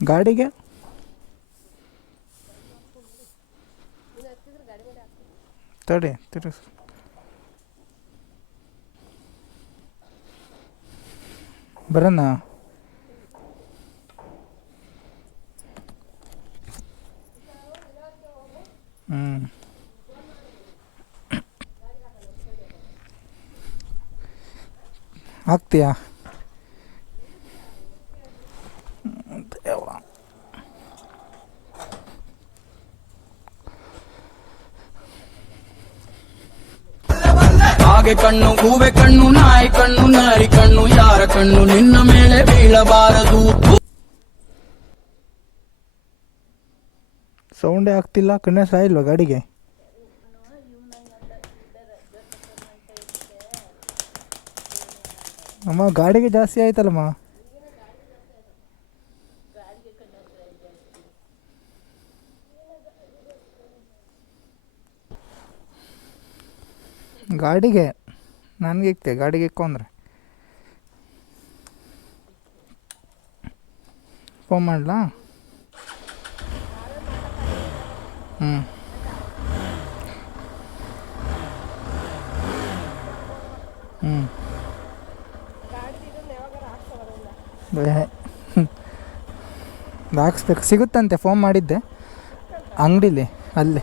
ಗಾಡಿಗೆ ತಡಿ ತಿರುಗಿಸ್. ಬರೋಣ. ಆಗ್ತೀಯಾ? ಹಾಗೆ ಕಣ್ಣು ಹೂವೆ ಕಣ್ಣು ನಾಯಿ ಕಣ್ಣು ನಾರಿ ಕಣ್ಣು ಯಾರ ಕಣ್ಣು ನಿನ್ನ ಮೇಲೆ ಬೀಳಬಾರದು. ಸೌಂಡೇ ಆಗ್ತಿಲ್ಲ. ಕಣ್ಣೇ ಸಾಯಿಲ್ವಾ ಗಾಡಿಗೆ? ಅಮ್ಮ ಗಾಡಿಗೆ ಜಾಸ್ತಿ ಆಯ್ತಲ್ಲಮ್ಮ. ಗಾಡಿಗೆ ನನಗೆ ಇಕ್ತೆ ಗಾಡಿಗೆ ಇಕ್ಕೊಂಡ್ರೆ ಫೋನ್ ಮಾಡಲಾ? ಹ್ಞೂ ಹ್ಞೂ ಹಾಕ್ಸ್ಬೇಕು. ಸಿಗುತ್ತಂತೆ, ಫೋನ್ ಮಾಡಿದ್ದೆ ಅಂಗಡೀಲಿ ಅಲ್ಲಿ.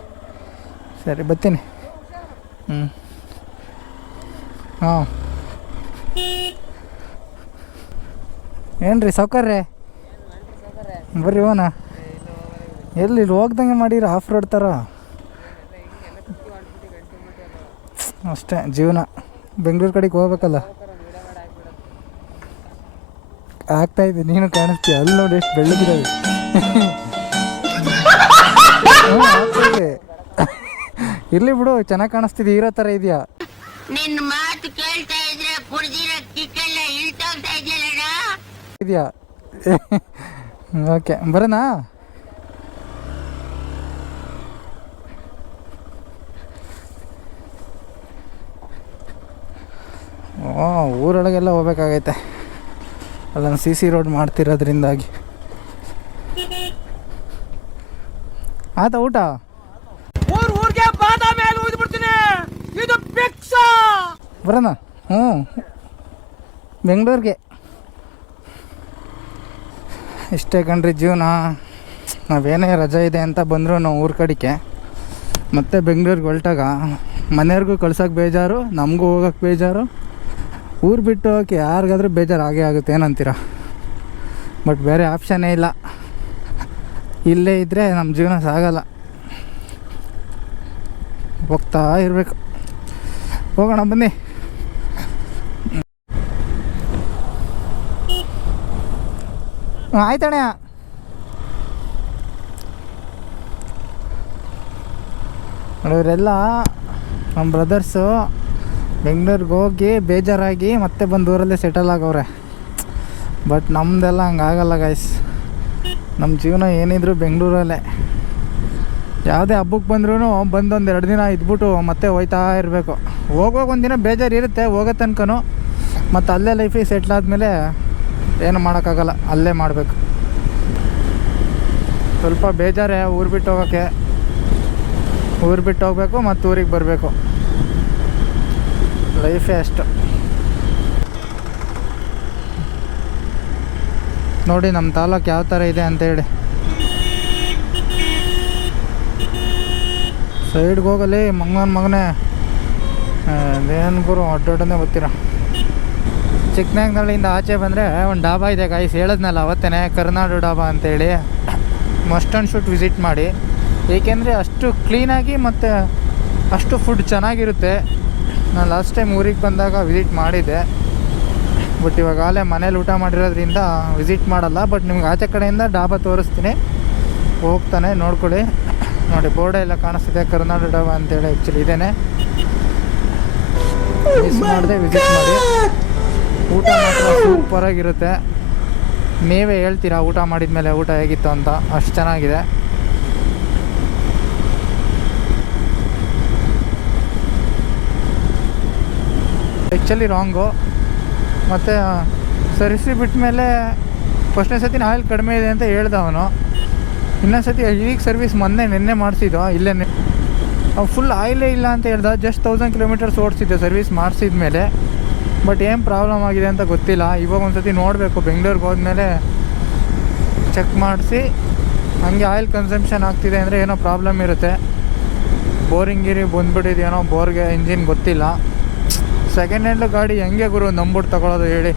ಸರಿ ಬರ್ತೀನಿ. ಹ್ಞೂ ಹಾಂ. ಏನು ರೀ ಸಾವ್ಕಾರ್ರೆ, ಬರ್ರಿ ಹೋನ. ಎಲ್ಲಿ ಹೋಗ್ದಂಗೆ ಮಾಡಿರ ಆಫ್ ರೋಡ್ ಥರ ಅಷ್ಟೇ ಜೀವನ. ಬೆಂಗಳೂರು ಕಡೆಗೆ ಹೋಗ್ಬೇಕಲ್ಲ. ಆಗ್ತಾಯಿದ್ದೆ, ನೀನು ಕಾಣಿಸ್ತೀಯ. ಅಲ್ಲಿ ನೋಡಿ ಎಷ್ಟು ಬೆಳ್ಳಗಿರೋದು. ಇರಲಿ ಬಿಡು, ಚೆನ್ನಾಗಿ ಕಾಣಿಸ್ತಿದ್ದೆ, ಹೀರೋ ಥರ ಇದೆಯಾ. ನಿನ್ನ ಮಾತು ಕೇಳ್ತಾ ಇದ್ರೆ ಕುಡ್ದಿರೋ ಕಿಕ್ಕೆಲ್ಲ ಇಳ್ತೋಗ್ತಾ ಇದೆಯಾ? ಓಕೆ ಬರೋಣ. ಊರೊಳಗೆಲ್ಲ ಹೋಗ್ಬೇಕಾಗೈತೆ, ಅಲ್ಲೊಂದು CC ರೋಡ್ ಮಾಡ್ತಿರೋದ್ರಿಂದಾಗಿ. ಆಯ್ತಾ ಊಟ? ಬರೋಣ. ಹ್ಞೂ ಬೆಂಗಳೂರಿಗೆ ಇಷ್ಟೇ ಕಣ್ರಿ ಜೀವನ. ನಾವೇನೇ ರಜೆ ಇದೆ ಅಂತ ಬಂದರೂ ನಾವು ಊರ ಕಡೆಗೆ ಮತ್ತೆ ಬೆಂಗಳೂರಿಗೆ ಹೊರಟಾಗ ಮನೆಯವ್ರಿಗೂ ಕಳ್ಸೋಕೆ ಬೇಜಾರು, ನಮಗೂ ಹೋಗೋಕ್ಕೆ ಬೇಜಾರು. ಊರು ಬಿಟ್ಟು ಹೋಗೋಕ್ಕೆ ಯಾರಿಗಾದ್ರೂ ಬೇಜಾರು ಆಗೇ ಆಗುತ್ತೆ, ಏನಂತೀರ? ಬಟ್ ಬೇರೆ ಆಪ್ಷನ್ನೇ ಇಲ್ಲ. ಇಲ್ಲೇ ಇದ್ದರೆ ನಮ್ಮ ಜೀವನ ಸಾಗಲ್ಲ, ಹೋಗ್ತಾ ಇರಬೇಕು. ಹೋಗೋಣ ಬನ್ನಿ. ಆಯ್ತಣ್ಣ. ಇವರೆಲ್ಲ ನಮ್ಮ ಬ್ರದರ್ಸು ಬೆಂಗಳೂರಿಗೆ ಹೋಗಿ ಬೇಜಾರಾಗಿ ಮತ್ತೆ ಬಂದು ಊರಲ್ಲೇ ಸೆಟಲ್ ಆಗವ್ರೆ. ಬಟ್ ನಮ್ಮದೆಲ್ಲ ಹಂಗಾಗಲ್ಲ ಗೈಸ್. ನಮ್ಮ ಜೀವನ ಏನಿದ್ರು ಬೆಂಗಳೂರಲ್ಲೇ. ಯಾವುದೇ ಹಬ್ಬಕ್ಕೆ ಬಂದ್ರೂ ಬಂದೊಂದು 2 ದಿನ ಇದ್ಬಿಟ್ಟು ಮತ್ತೆ ಹೋಯ್ತಾ ಇರಬೇಕು. ಹೋಗುವಾಗ ಒಂದಿನ ಬೇಜಾರು ಇರುತ್ತೆ, ಹೋಗೋ ತನಕನೂ. ಮತ್ತು ಅಲ್ಲೇ ಲೈಫಿಗೆ ಸೆಟ್ಲಾದ್ಮೇಲೆ ಏನು ಮಾಡೋಕ್ಕಾಗಲ್ಲ, ಅಲ್ಲೇ ಮಾಡಬೇಕು. ಸ್ವಲ್ಪ ಬೇಜಾರೇ ಊರು ಬಿಟ್ಟು ಹೋಗೋಕ್ಕೆ. ಊರು ಬಿಟ್ಟು ಹೋಗ್ಬೇಕು ಮತ್ತು ಊರಿಗೆ ಬರಬೇಕು, ಲೈಫೇ ಅಷ್ಟು. ನೋಡಿ ನಮ್ಮ ತಾಲೂಕು ಯಾವ ಥರ ಇದೆ ಅಂತೇಳಿ. ಸೈಡ್ಗೆ ಹೋಗಲಿ ಮಗನೇ, ಏನು ಗುರು ಅಡ್ಡಾಡೋದೇ ಗೊತ್ತಿರ. ಚಿಕ್ಕನಾಗ್ನಳ್ಳಿಯಿಂದ ಆಚೆ ಬಂದರೆ ಒಂದು ಡಾಬಾ ಇದೆ ಗಾಯ್ಸ್, ಹೇಳಿದ್ನಲ್ಲ ಅವತ್ತೇ, ಕರ್ನಾಡು ಡಾಬಾ ಅಂತೇಳಿ. ಮಸ್ಟ್ ಆ್ಯಂಡ್ ಶುಡ್ ವಿಸಿಟ್ ಮಾಡಿ, ಏಕೆಂದರೆ ಅಷ್ಟು ಕ್ಲೀನಾಗಿ ಮತ್ತು ಅಷ್ಟು ಫುಡ್ ಚೆನ್ನಾಗಿರುತ್ತೆ. ನಾನು ಲಾಸ್ಟ್ ಟೈಮ್ ಊರಿಗೆ ಬಂದಾಗ ವಿಸಿಟ್ ಮಾಡಿದ್ದೆ, ಬಟ್ ಇವಾಗ ಆಲೇ ಮನೇಲಿ ಊಟ ಮಾಡಿರೋದ್ರಿಂದ ವಿಸಿಟ್ ಮಾಡಲ್ಲ. ಬಟ್ ನಿಮ್ಗೆ ಆಚೆ ಕಡೆಯಿಂದ ಡಾಬಾ ತೋರಿಸ್ತೀನಿ, ಹೋಗ್ತಾನೆ ನೋಡ್ಕೊಳ್ಳಿ. ನೋಡಿ ಬೋರ್ಡೆ ಎಲ್ಲ ಕಾಣಿಸ್ತಿದೆ, ಕರ್ನಾಡು ಡಾಬಾ ಅಂತೇಳಿ. ಆ್ಯಕ್ಚುಲಿ ಇದೇನೆ, ಮಿಸ್ ಮಾಡಿದೆ, ವಿಸಿಟ್ ಮಾಡಿ. ಊಟ ಮಾತ್ರ ಸೂಪರಾಗಿರುತ್ತೆ. ನೀವೇ ಹೇಳ್ತೀರಾ ಊಟ ಮಾಡಿದ ಮೇಲೆ ಊಟ ಹೇಗಿತ್ತು ಅಂತ, ಅಷ್ಟು ಚೆನ್ನಾಗಿದೆ. Actually wrong. ಮತ್ತು ಸರಿಸಿ ಬಿಟ್ಟ ಮೇಲೆ ಫಸ್ಟ್ನೇ ಸತಿ ಆಯಿಲ್ ಕಡಿಮೆ ಇದೆ ಅಂತ ಹೇಳ್ದ ಅವನು. ಇನ್ನೊಂದು ಸತಿ ಈಗ ಸರ್ವಿಸ್ ನಿನ್ನೆ ಮಾಡಿಸಿದ್ದು ಇಲ್ಲೇ. ಅವ್ನು ಫುಲ್ ಆಯಿಲೇ ಇಲ್ಲ ಅಂತ ಹೇಳ್ದ. ಜಸ್ಟ್ 1000 ಕಿಲೋಮೀಟರ್ಸ್ ಓಡಿಸಿದ್ದೆ ಸರ್ವಿಸ್ ಮಾಡಿಸಿದ ಮೇಲೆ. ಬಟ್ ಏನು ಪ್ರಾಬ್ಲಮ್ ಆಗಿದೆ ಅಂತ ಗೊತ್ತಿಲ್ಲ. ಇವಾಗ ಒಂದು ಸತಿ ನೋಡಬೇಕು, ಬೆಂಗಳೂರಿಗೆ ಹೋದ್ಮೇಲೆ ಚೆಕ್ ಮಾಡಿಸಿ. ಹಂಗೆ ಆಯಿಲ್ ಕನ್ಸಂಪ್ಷನ್ ಆಗ್ತಿದೆ ಅಂದರೆ ಏನೋ ಪ್ರಾಬ್ಲಮ್ ಇರುತ್ತೆ. ಬೋರಿಂಗ್ ಬಂದ್ಬಿಟ್ಟಿದೆಯೇನೋ ಬೋರ್ಗೆ, ಇಂಜಿನ್ ಗೊತ್ತಿಲ್ಲ. ಸೆಕೆಂಡ್ ಹ್ಯಾಂಡ್ ಗಾಡಿ ಹೆಂಗೆ ಗುರು ನಂಬಿಟ್ಟು ತಗೊಳ್ಳೋದು ಹೇಳಿ?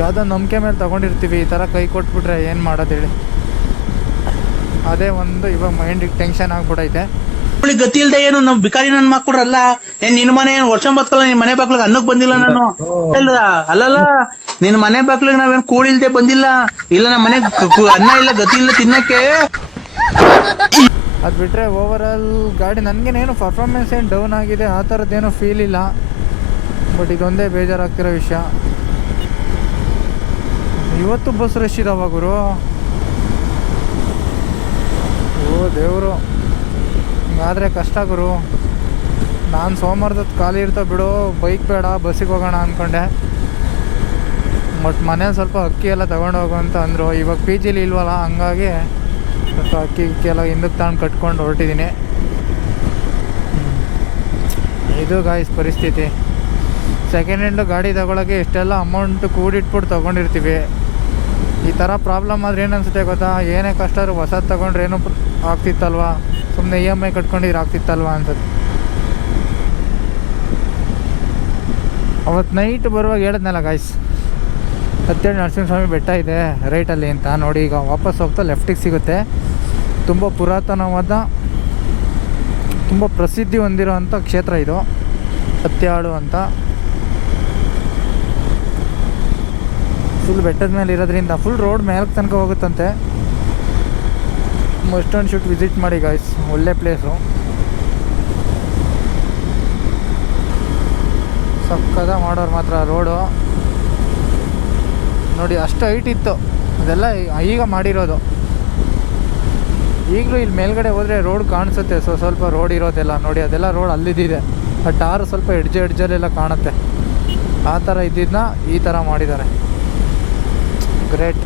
ಯಾವುದೋ ನಂಬಿಕೆ ಮೇಲೆ ತೊಗೊಂಡಿರ್ತೀವಿ, ಈ ಥರ ಕೈ ಕೊಟ್ಬಿಟ್ರೆ ಏನು ಮಾಡೋದು ಹೇಳಿ? ಅದೇ ಒಂದು ಇವಾಗ ಮೈಂಡಿಗೆ ಟೆನ್ಷನ್ ಆಗ್ಬಿಟ್ಟೈತೆ. ಗತಿ ಇಲ್ದೆ ಏನು ನಾವು ಬಿಕಾರಿ ನನ್ ಮಕ್ಕಳ್ರಲ್ಲ. ನಿನ್ ಮನೆ ವರ್ಷ ಬತ್ಕಲ್ಲ, ನಿನ್ ಮನೆ ಬಾಗ್ಲಿಗೆ ಅನ್ನಕ್ ಬಂದಿಲ್ಲ ನಾನು. ಅಲ್ಲಲ್ಲ, ನಿನ್ ಮನೆ ಬಾಗ್ಲಿಗೆ ನಾವೇನ್ ಕೂಳಿಲ್ದೆ ಬಂದಿಲ್ಲ. ಇಲ್ಲ ನಮ್ಮ ಮನೆ ಅನ್ನ ಇಲ್ಲ, ಗತಿ ಇಲ್ಲ ತಿನ್ನಕ್ಕೆ. ಅದು ಬಿಟ್ಟರೆ ಓವರಾಲ್ ಗಾಡಿ ನನಗೇನೇನು ಪರ್ಫಾರ್ಮೆನ್ಸ್ ಏನು ಡೌನ್ ಆಗಿದೆ ಆ ಥರದ್ದೇನೋ ಫೀಲ್ ಇಲ್ಲ. ಬಟ್ ಇದೊಂದೇ ಬೇಜಾರಾಗ್ತಿರೋ ವಿಷಯ. ಇವತ್ತು ಬಸ್ ರಶ್ ಇದಾವ ಗುರು. ಓ ದೇವರು, ಹಿಂಗಾದರೆ ಕಷ್ಟ ಗುರು. ನಾನು ಸೋಮವಾರದತ್ತು ಖಾಲಿ ಇರ್ತಾವೆ ಬಿಡು, ಬೈಕ್ ಬೇಡ ಬಸ್ಸಿಗೆ ಹೋಗೋಣ ಅಂದ್ಕೊಂಡೆ. ಬಟ್ ಮನೇಲಿ ಸ್ವಲ್ಪ ಅಕ್ಕಿ ಎಲ್ಲ ತೊಗೊಂಡೋಗು ಅಂತ ಅಂದರು. ಇವಾಗ ಪಿ ಜಿಲಿ ಇಲ್ವಲ್ಲ, ಹಂಗಾಗಿ ಸ್ವಲ್ಪ ಅಕ್ಕಿ ಎಲ್ಲ ಹಿಂದಕ್ಕೆ ತಗೊಂಡು ಕಟ್ಕೊಂಡು ಹೊರಟಿದ್ದೀನಿ. ಇದು ಗಾಯ್ಸ್ ಪರಿಸ್ಥಿತಿ. ಸೆಕೆಂಡ್ ಹ್ಯಾಂಡು ಗಾಡಿ ತೊಗೊಳಕ್ಕೆ ಇಷ್ಟೆಲ್ಲ ಅಮೌಂಟು ಕೂಡಿಟ್ಬಿಟ್ಟು ತೊಗೊಂಡಿರ್ತೀವಿ. ಈ ಥರ ಪ್ರಾಬ್ಲಮ್ ಆದರೆ ಏನು ಅನಿಸುತ್ತೆ ಗೊತ್ತಾ? ಏನೇ ಕಷ್ಟ ಆದ್ರೂ ಹೊಸದು ತೊಗೊಂಡ್ರೆ ಏನೂ ಆಗ್ತಿತ್ತಲ್ವ, ಸುಮ್ಮನೆ EMI ಕಟ್ಕೊಂಡಿದ್ರೆ ಆಗ್ತಿತ್ತಲ್ವ ಅನ್ಸುತ್ತೆ. ಅವತ್ತು ನೈಟ್ ಬರುವಾಗ ಹೇಳಿದ್ನಲ್ಲ ಗಾಯ್ಸ್, 17 ನರಸಿಂಹಸ್ವಾಮಿ ಬೆಟ್ಟ ಇದೆ ರೈಟಲ್ಲಿ ಅಂತ. ನೋಡಿ ಈಗ ವಾಪಸ್ ಹೋಗ್ತಾ ಲೆಫ್ಟಿಗೆ ಸಿಗುತ್ತೆ. ತುಂಬ ಪುರಾತನವಾದ, ತುಂಬ ಪ್ರಸಿದ್ಧಿ ಹೊಂದಿರೋ ಅಂಥ ಕ್ಷೇತ್ರ ಇದು, ಸತ್ಯಾಡು ಅಂತ. ಫುಲ್ ಬೆಟ್ಟದ ಮೇಲೆ ಇರೋದ್ರಿಂದ ಫುಲ್ ರೋಡ್ ಮೇಲಕ್ಕೆ ತನಕ ಹೋಗುತ್ತಂತೆ. ಮಸ್ಟ್ ಆ್ಯಂಡ್ ಶುಡ್ ವಿಸಿಟ್ ಮಾಡಿ ಗಾಯ್ಸ್, ಒಳ್ಳೆ ಪ್ಲೇಸು. ಸಕ್ಕದ ಮಾಡೋರು ಮಾತ್ರ ರೋಡು ನೋಡಿ. ಅಷ್ಟು ಹೈಟ್ ಇತ್ತು, ಅದೆಲ್ಲ ಈಗ ಮಾಡಿರೋದು. ಈಗಲೂ ಇಲ್ಲಿ ಮೇಲ್ಗಡೆ ಹೋದರೆ ರೋಡ್ ಕಾಣಿಸುತ್ತೆ, ಸ್ವಲ್ಪ ರೋಡ್ ಇರೋದೆಲ್ಲ ನೋಡಿ. ಅದೆಲ್ಲ ರೋಡ್ ಅಲ್ಲಿದ್ದಿದೆ, ಆ ಟಾರು ಸ್ವಲ್ಪ ಎಡ್ಜಲ್ಲೆಲ್ಲ ಕಾಣುತ್ತೆ. ಆ ಥರ ಇದ್ದಿದ್ದನ್ನ ಈ ಥರ ಮಾಡಿದ್ದಾರೆ. ಗ್ರೇಟ್.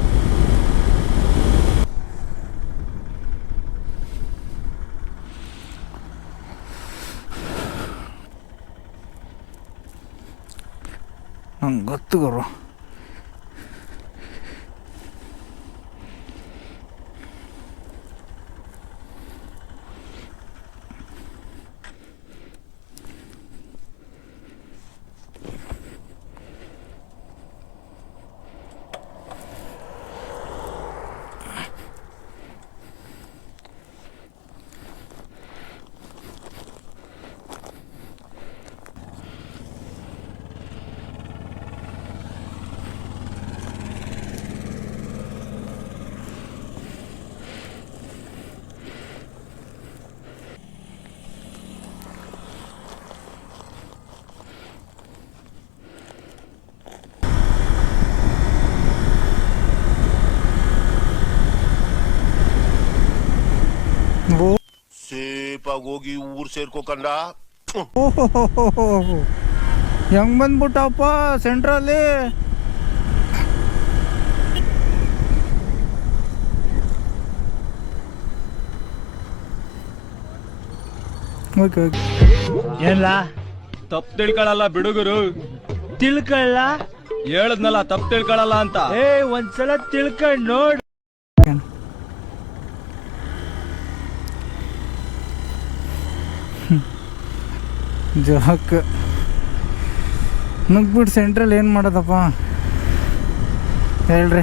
ನಂಗೆ ಗೊತ್ತು ಗುರು. ಸೇಫಾಗಿ ಹೋಗಿ ಊರ್ ಸೇರ್ಕೋಕಂಡ. ಹೆಂಗ್ ಬಂದ್ಬಿಟ್ಟಪ್ಪ ಸೆಂಟ್ರಲ್ಲಿ. Okay okay. ಏನ್ಲ ತಪ್ಪು ತಿಳ್ಕೊಳಲ್ಲ ಬಿಡುಗರು. ತಿಳ್ಕೊಳ್ಳ ಹೇಳದ್ನಲ್ಲ ತಪ್ಪು ತಿಳ್ಕೊಳಲ್ಲ ಅಂತ. ಒಂದ್ಸಲ ತಿಳ್ಕೊಂಡ್ ನೋಡ್. ಜೋಕ್ ನುಗ್ಬಿಟ್ಟು ಸೆಂಟ್ರಲ್ಲಿ ಏನು ಮಾಡೋದಪ್ಪ ಹೇಳ್ರಿ.